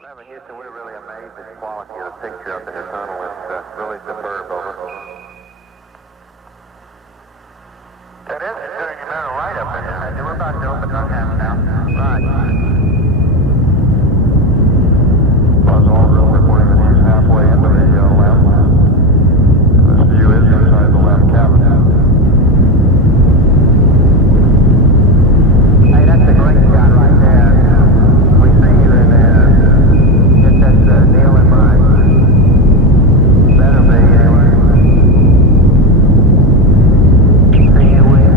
11 Houston, we're really amazed at the quality of the picture up in the tunnel. It's really superb over. It is doing a little light up in there. We're about to open our half now. Right. Buzz all reporting that he's halfway into the lab. This view is inside the lab cabin. Hey, that's a great shot right there. We see you in there. Get that deal in mind. Better be anyway. See you with.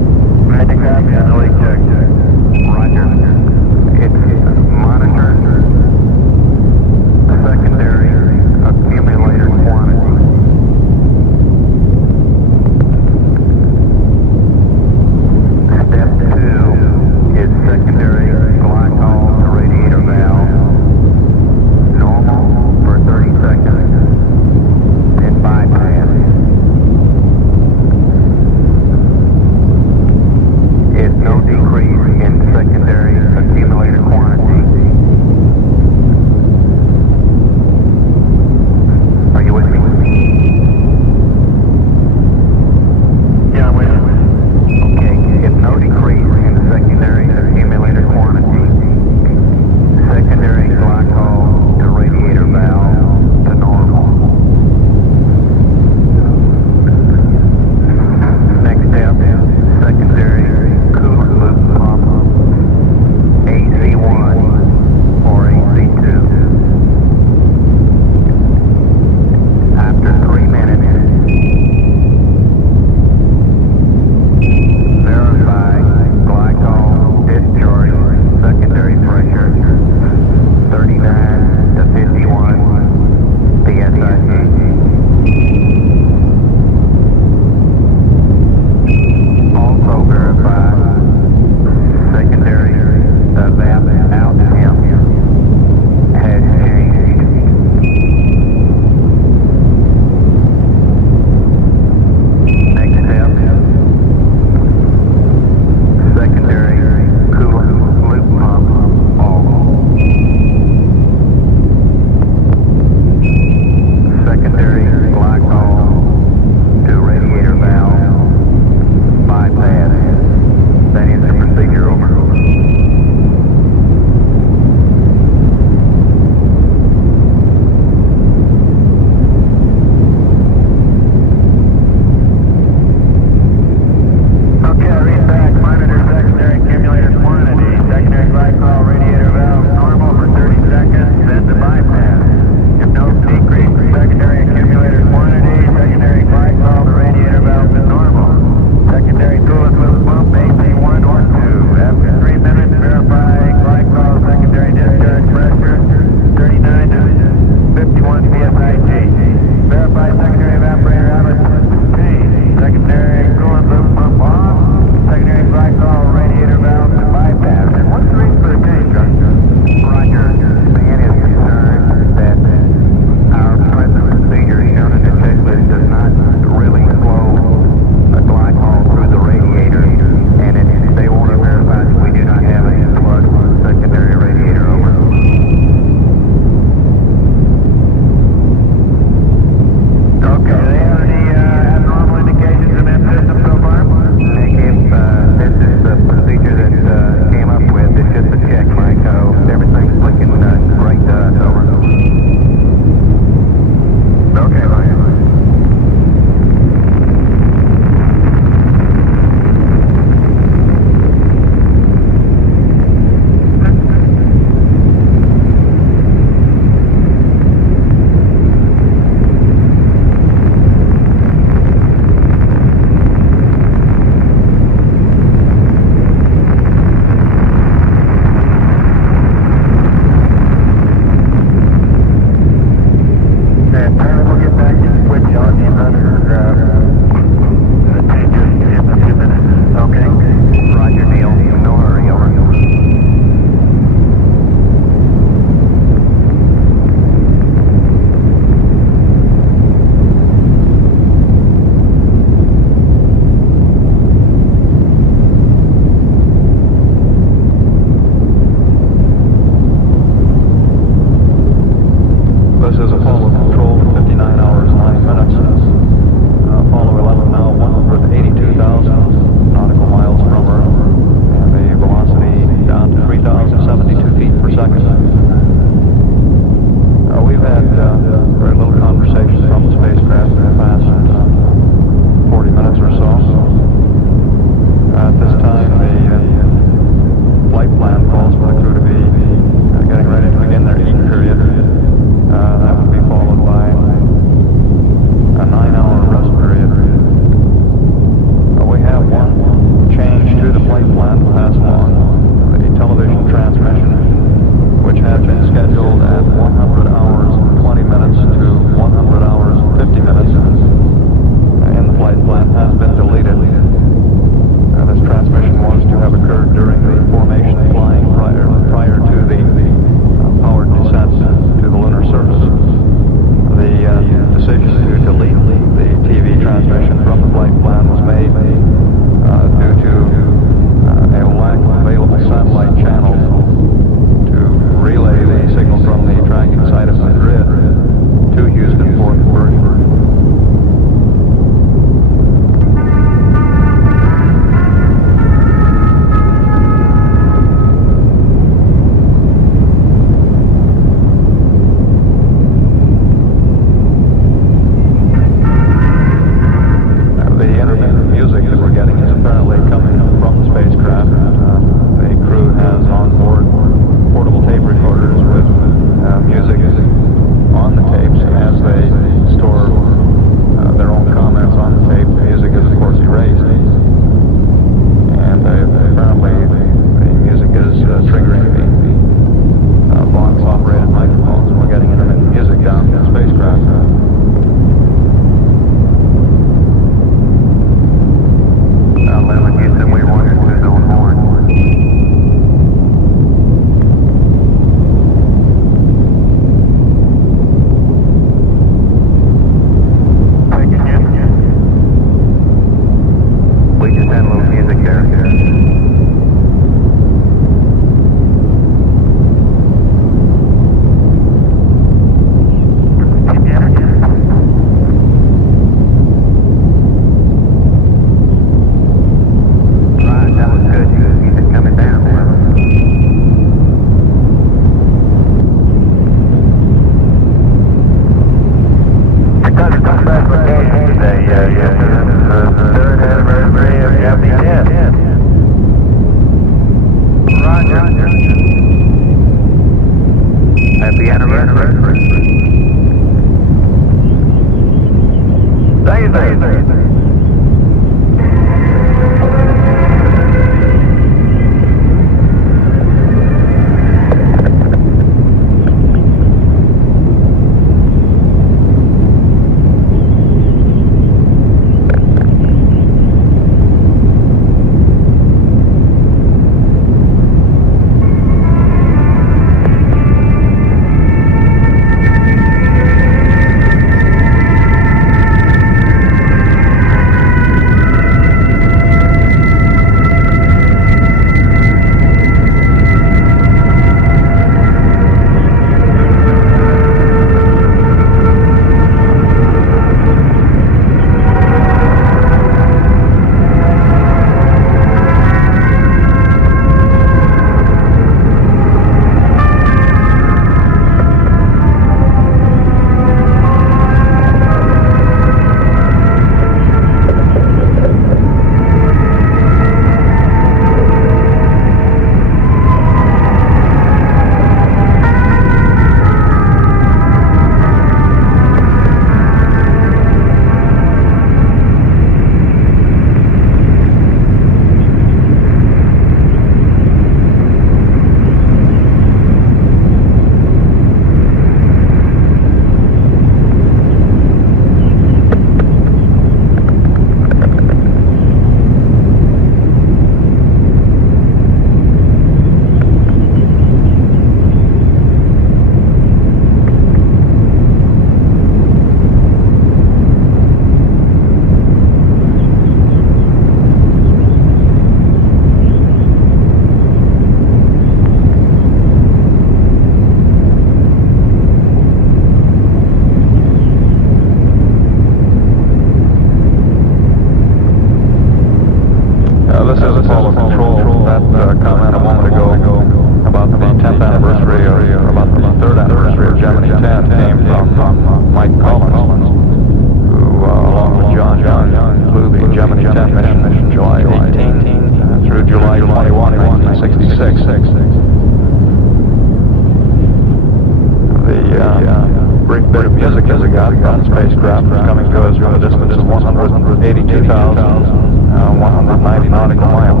bit of music as it got on the spacecraft was coming to us from a distance of 182,190 nautical miles.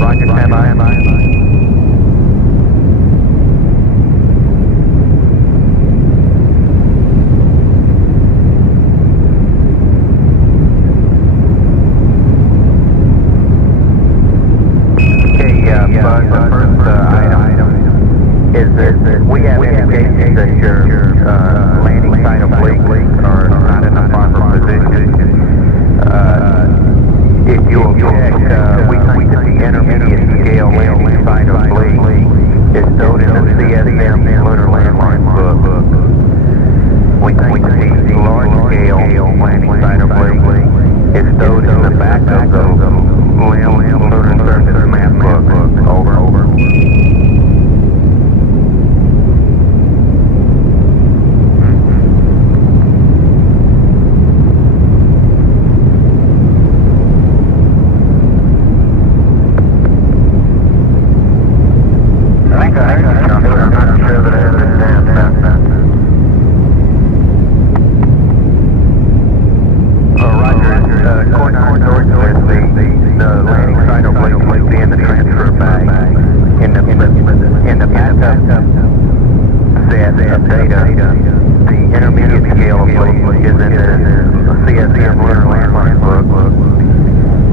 Roger, stand by. Buzz, the first item is that we have indications that your landing site obliques are not in the proper position. If you'll check, we think that the intermediate scale landing site oblique is stowed in the CSM lunar landline book. We think that the large scale landing site oblique is stowed in the back of the lunar surface map book. Over. I'm not sure that I understand that. Roger, coordinate north with the landing site oblique be in the transfer bag. In the backup set of data, the intermediate scale oblique is in the CSM lunar landline book,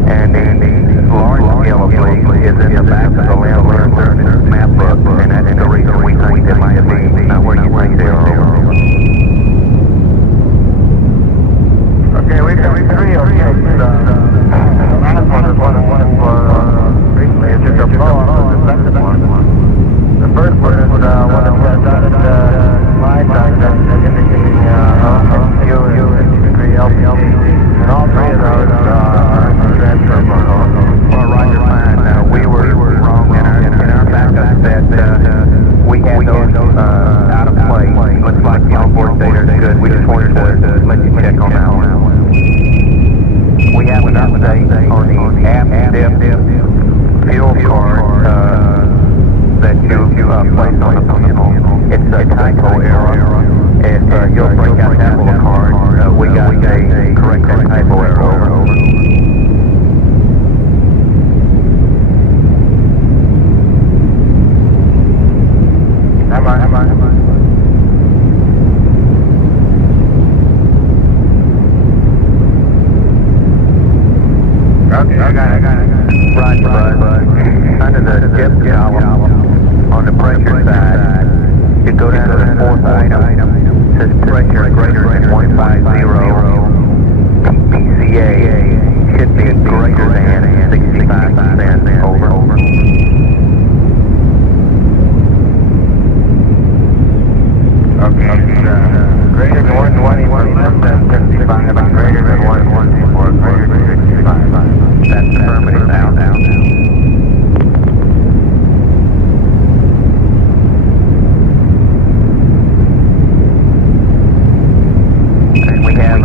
and the large scale oblique is in the back of the lunar surface map book, and that's the reason we think they might be not where you think they are. Okay, we got 3 objects. The last one is one for recently. It's just a blow on the second one. The first one is one that got done at my time, that's indicating degree LPG. And all 3 of those are transfer protocols. Well, Roger, fine. We were wrong in our backup set. We had those out of play. Looks like the onboard data is good. We just wanted to let you check on that one. We have an update on the AAvfx fuel card that you placed on the panel. It's a typo error. If you'll break out that little card, we got a correct typo error. Over. Am I? Okay, I got it. Roger, Buzz. Under the dip column, on the pressure side, you go down to the 4th item. It says pressure greater than 150 PPCA should be greater than 65%. Over. Okay, greater than 120, less than 55, and greater than 114, greater than 65. That's affirmative out. And we have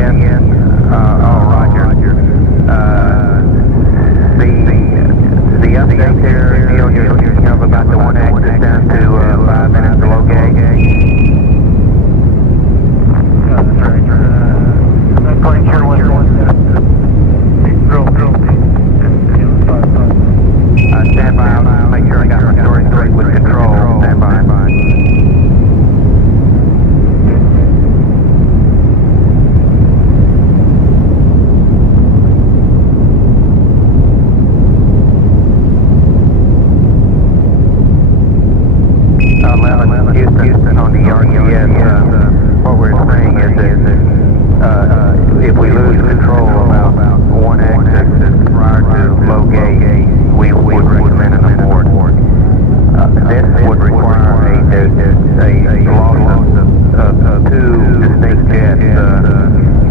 Oh, Roger. The update there, Neil, you have about the one axis down to 5 minutes below gauge. That's right. I'm not quite sure what it was. Stand by, I'll make sure I got my story straight with control. Stand by. Houston on the RGS, what we're saying is that if we lose control about one axis prior to low gauge, we would recommend an abort. This would require a loss of two distinct jets,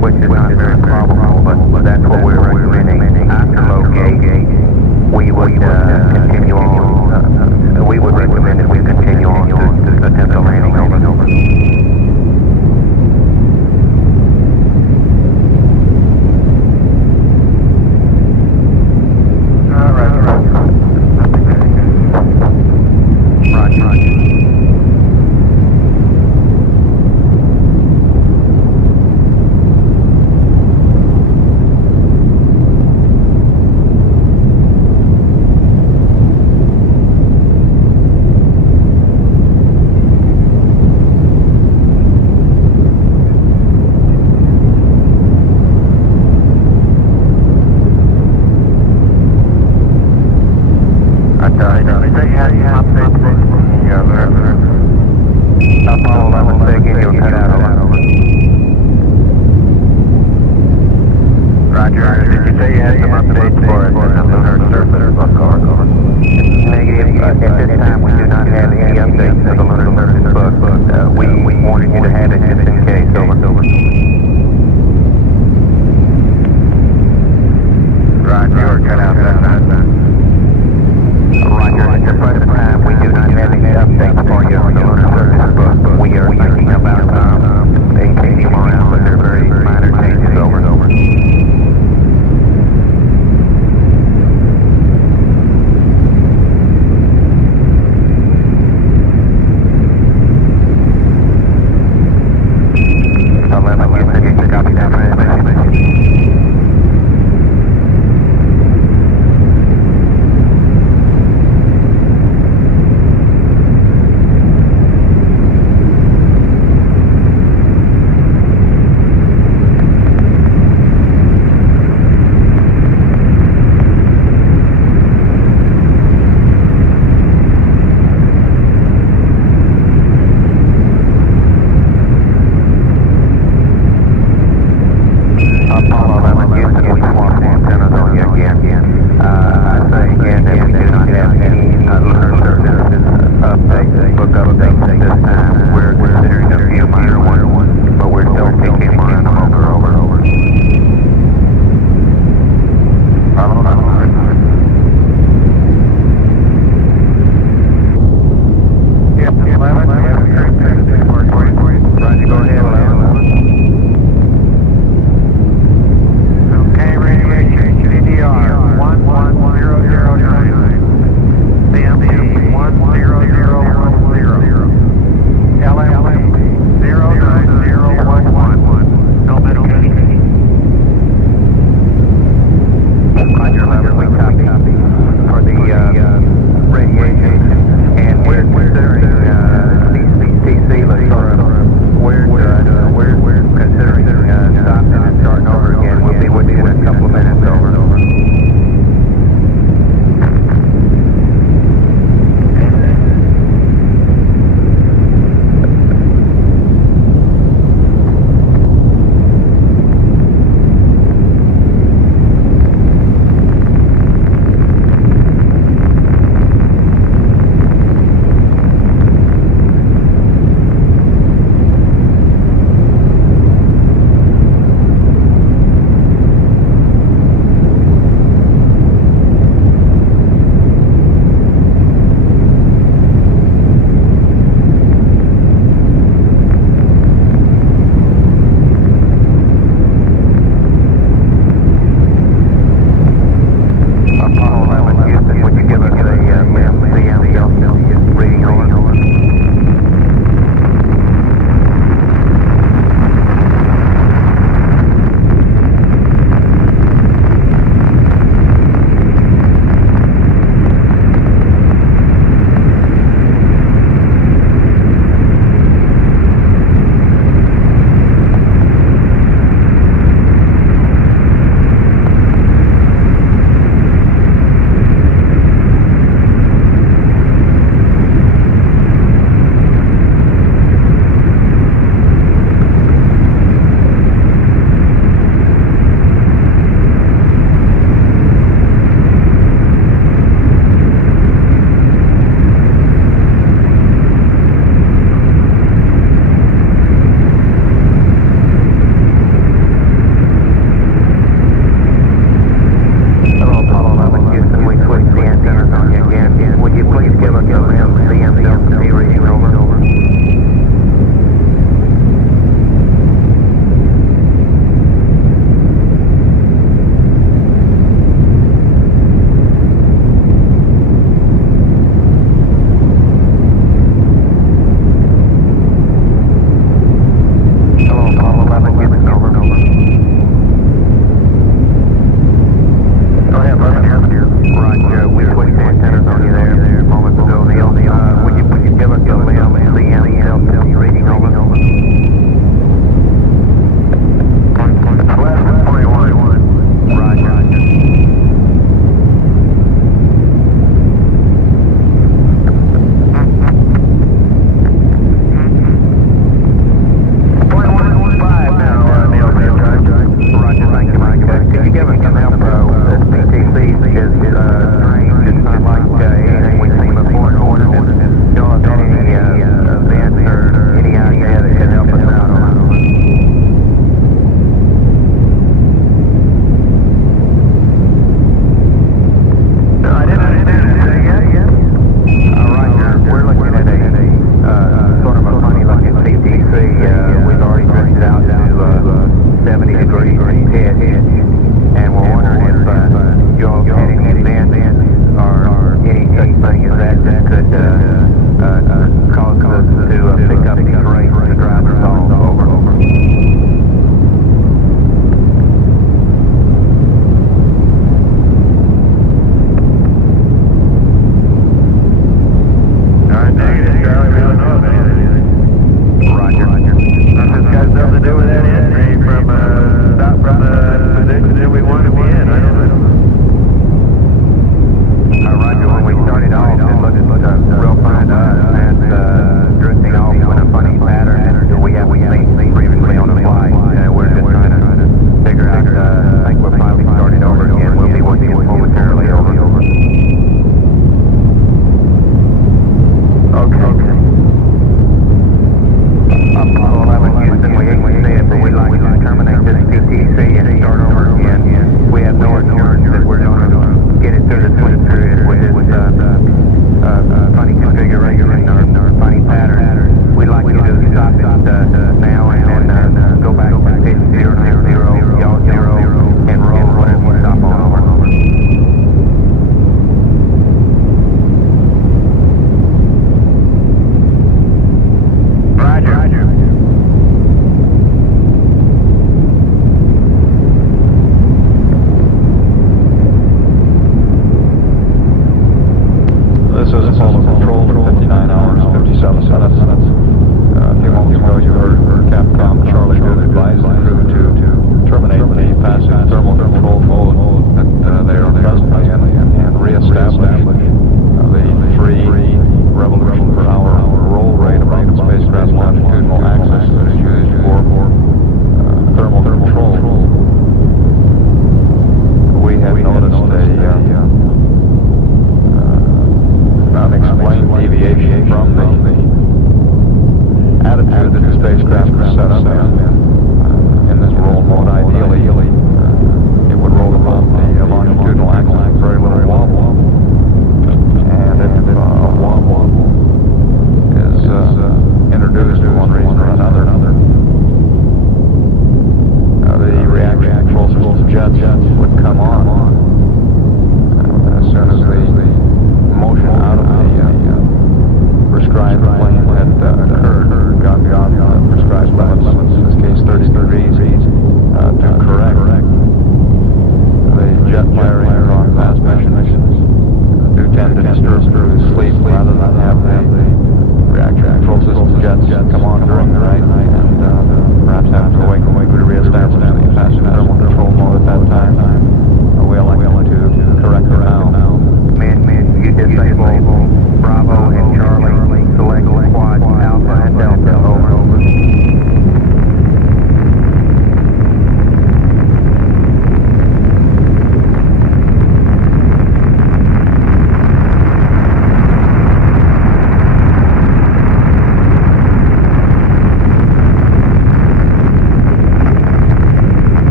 which is not very probable, but that's what we're recommending. After low gauge, we would continue on. We would recommend that we continue on to attempt a landing over.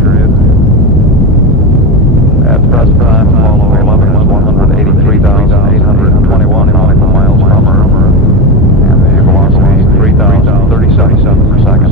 At the present time, Apollo 11 is 183,821 nautical miles from Earth, and the velocity 3,037 per second.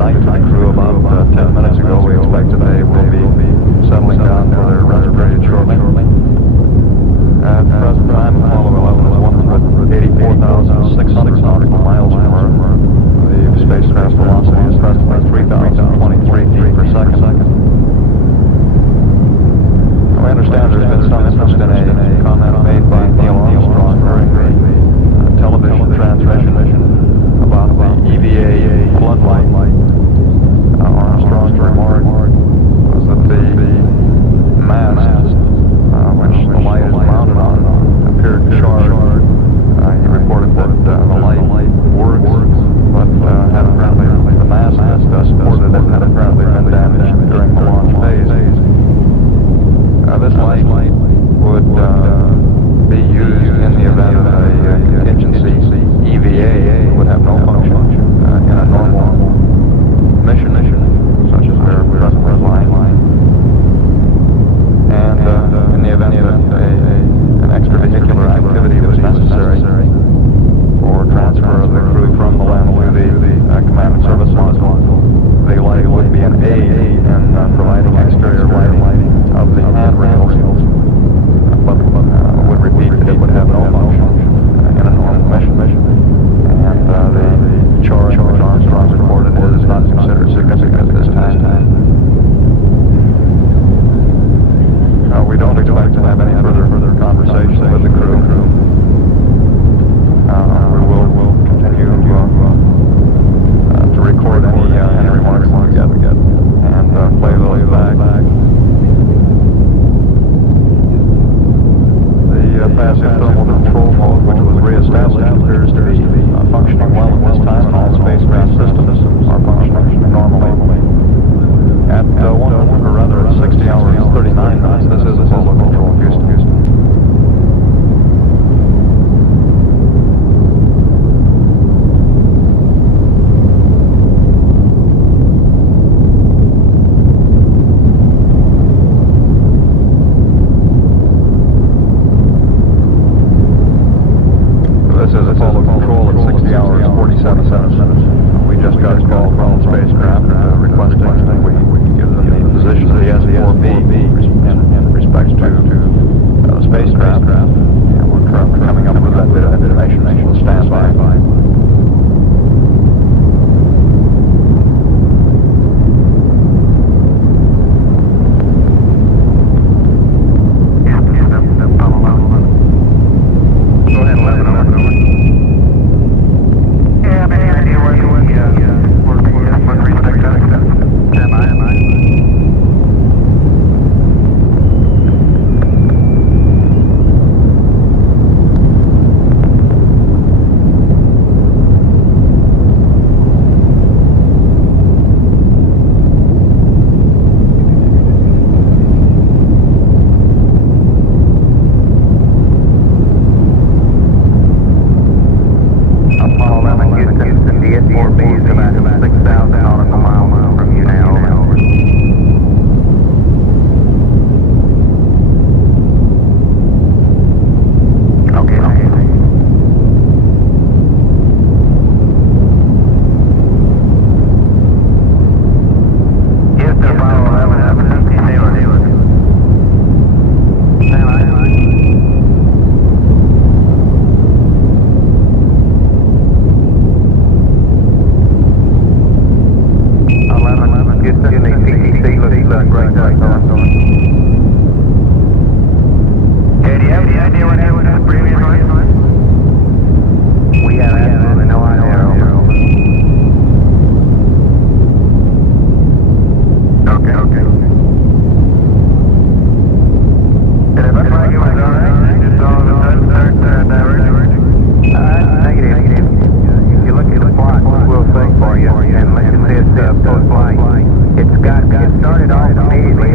night to the crew about 10 minutes ago. We expect that they will be settling down for their rest period shortly. At the present time, Apollo 11 is 184,600 nautical miles from Earth. The spacecraft velocity is presently 3,023 feet per second. I understand there's been some interest in a comment made by Neil Armstrong during the television transmission about the EVA floodlight. Armstrong's remark was that the mast, which the light is mounted on, appeared charged. He reported that the light works, but had apparently the mast that supported it had apparently been damaged during the launch phase. This light would be used in the event of a contingency. EVA would have no function in a normal mission, such as we're presently flying. And in the event that an extravehicular activity was necessary for transfer of the crew from the land to the command and service module, the light would be an aid in providing exterior lighting of the handrails, but would repeat that it would have no function in a normal mission. And the charge which Armstrong reported is not considered significant at this time. We don't expect to have any further conversation with the crew. We will continue to record any remarks that we get and play those back. The passive thermal control mode, which was reestablished, appears to be functioning well at this time, and all spacecraft systems are functioning normally. At 60 hours 39 minutes, this is Apollo Control, Houston. This is Apollo Control at 60 hours 47 minutes. We just got a call from the spacecraft requesting that we give them the position of the S4B in respect to the spacecraft. And we're currently coming up with that bit of information. We'll stand by. It started off immediately